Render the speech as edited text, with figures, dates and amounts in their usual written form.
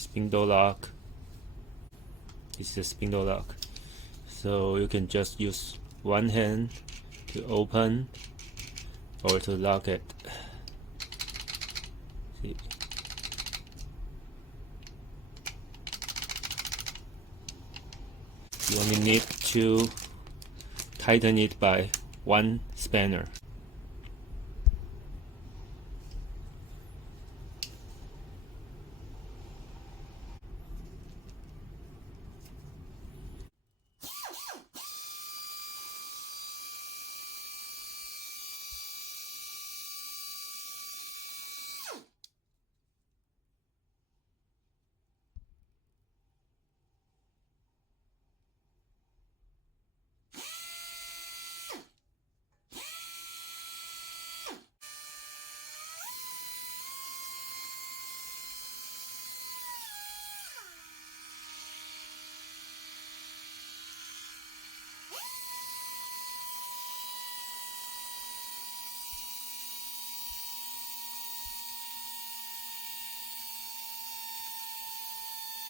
spindle lock. It's the spindle lock. So you can just use one hand to open or to lock it. See? You only need to tighten it by one spanner.